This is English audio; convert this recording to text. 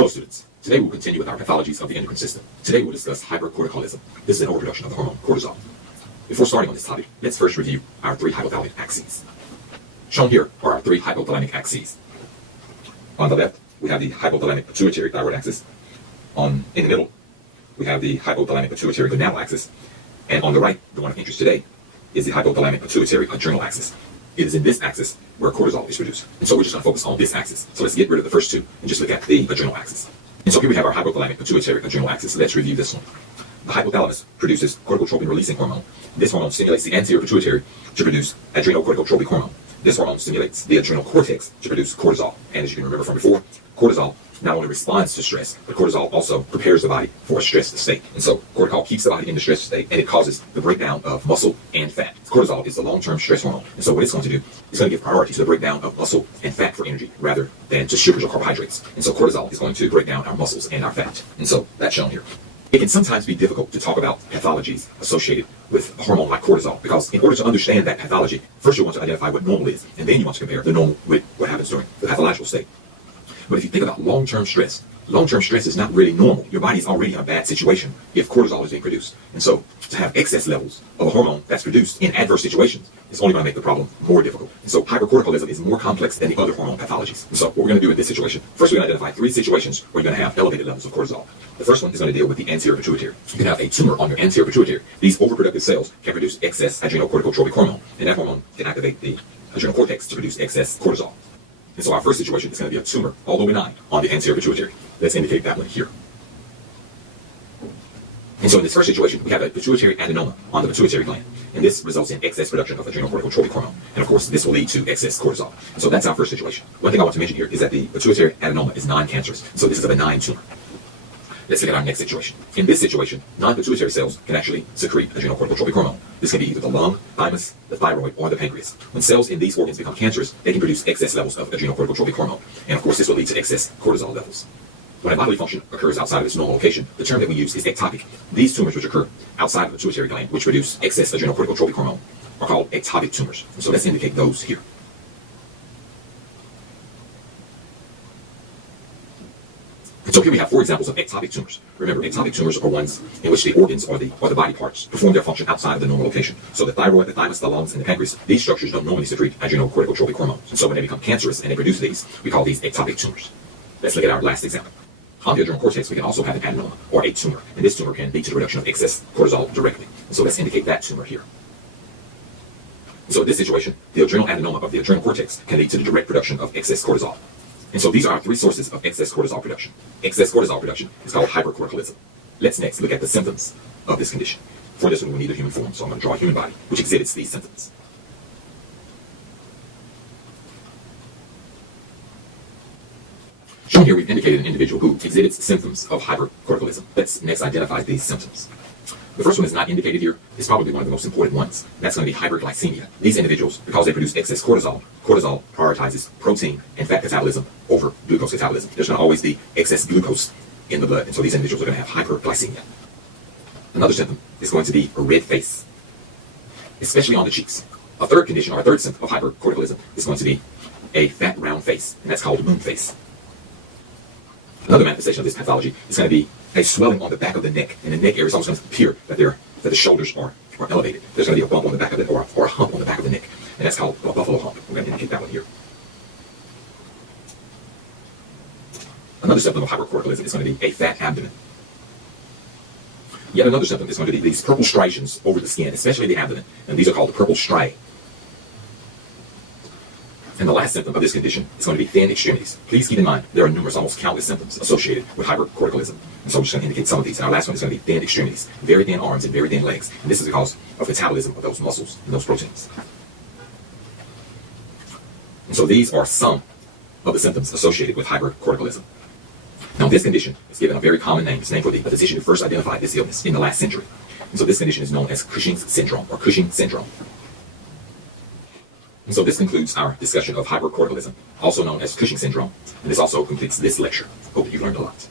Hello students, today we'll continue with our pathologies of the endocrine system. Today we'll discuss hypercorticolism. This is an overproduction of the hormone cortisol. Before starting on this topic, let's first review our three hypothalamic axes. Shown here are our three hypothalamic axes. On the left, we have the hypothalamic pituitary thyroid axis. In the middle, we have the hypothalamic pituitary gonadal axis. And on the right, the one of interest today, is the hypothalamic pituitary adrenal axis. It is in this axis where cortisol is produced. And so we're just going to focus on this axis. So let's get rid of the first two and just look at the adrenal axis. And so here we have our hypothalamic pituitary adrenal axis. Let's review this one. The hypothalamus produces corticotropin releasing hormone. This hormone stimulates the anterior pituitary to produce adrenocorticotropic hormone. This hormone stimulates the adrenal cortex to produce cortisol. And as you can remember from before, cortisol not only responds to stress, but cortisol also prepares the body for a stressed state. And so cortisol keeps the body in the stressed state, and it causes the breakdown of muscle and fat. Cortisol is the long-term stress hormone. And so what it's going to do, it's going to give priority to the breakdown of muscle and fat for energy rather than to sugars or carbohydrates. And so cortisol is going to break down our muscles and our fat. And so that's shown here. It can sometimes be difficult to talk about pathologies associated with a hormone like cortisol, because in order to understand that pathology, first you want to identify what normal is, and then you want to compare the normal with what happens during the pathological state. But if you think about long-term stress is not really normal. Your body is already in a bad situation if cortisol is being produced. And so to have excess levels of a hormone that's produced in adverse situations is only going to make the problem more difficult. And so hypercorticolism is more complex than the other hormone pathologies. And so what we're going to do in this situation, first we're going to identify three situations where you're going to have elevated levels of cortisol. The first one is going to deal with the anterior pituitary. You can have a tumor on your anterior pituitary. These overproductive cells can produce excess adrenocorticotropic hormone, and that hormone can activate the adrenal cortex to produce excess cortisol. And so our first situation is going to be a tumor, although benign, on the anterior pituitary. Let's indicate that one here. And so in this first situation, we have a pituitary adenoma on the pituitary gland. And this results in excess production of adrenocorticotropic hormone. And of course, this will lead to excess cortisol. And so that's our first situation. One thing I want to mention here is that the pituitary adenoma is non-cancerous. So this is a benign tumor. Let's look at our next situation. In this situation, non-pituitary cells can actually secrete adrenocorticotropic hormone. This can be either the lung, thymus, the thyroid, or the pancreas. When cells in these organs become cancerous, they can produce excess levels of adrenocorticotropic hormone. And of course, this will lead to excess cortisol levels. When a bodily function occurs outside of its normal location, the term that we use is ectopic. These tumors which occur outside of the pituitary gland, which produce excess adrenocorticotropic hormone, are called ectopic tumors. And so let's indicate those here. So here we have four examples of ectopic tumors. Remember, ectopic tumors are ones in which the organs or the body parts perform their function outside of the normal location. So the thyroid, the thymus, the lungs, and the pancreas, these structures don't normally secrete adrenocorticotropic hormones. And so when they become cancerous and they produce these, we call these ectopic tumors. Let's look at our last example. On the adrenal cortex, we can also have an adenoma, or a tumor. And this tumor can lead to the production of excess cortisol directly. And so let's indicate that tumor here. And so in this situation, the adrenal adenoma of the adrenal cortex can lead to the direct production of excess cortisol. And so these are our three sources of excess cortisol production. Excess cortisol production is called hypercorticolism. Let's next look at the symptoms of this condition. For this one, we need a human form, so I'm going to draw a human body, which exhibits these symptoms. Shown here, we've indicated an individual who exhibits symptoms of hypercorticolism. Let's next identify these symptoms. The first one is not indicated here. It's probably one of the most important ones. That's going to be hyperglycemia. These individuals, because they produce excess cortisol, cortisol prioritizes protein and fat catabolism over glucose catabolism. There's going to always be excess glucose in the blood, and so these individuals are going to have hyperglycemia. Another symptom is going to be a red face, especially on the cheeks. A third condition, or a third symptom of hypercorticolism, is going to be a fat round face, and that's called moon face. Another manifestation of this pathology is going to be a swelling on the back of the neck, and the neck area is always going to appear that the shoulders are elevated. There's going to be a bump on the back of it, or a hump on the back of the neck, and that's called a buffalo hump. We're going to indicate that one here. Another symptom of hypercorticolism is going to be a fat abdomen. Yet another symptom is going to be these purple striations over the skin, especially the abdomen, and these are called the purple striae. And the last symptom of this condition is going to be thin extremities. Please keep in mind, there are numerous, almost countless symptoms associated with hypercorticolism. And so I'm just going to indicate some of these. And our last one is going to be thin extremities, very thin arms and very thin legs. And this is because of metabolism of those muscles and those proteins. And so these are some of the symptoms associated with hypercorticolism. Now this condition is given a very common name. It's named for the physician who first identified this illness in the last century. And so this condition is known as Cushing's syndrome, or Cushing syndrome. And so this concludes our discussion of hypercorticolism, also known as Cushing syndrome. And this also completes this lecture. Hope that you've learned a lot.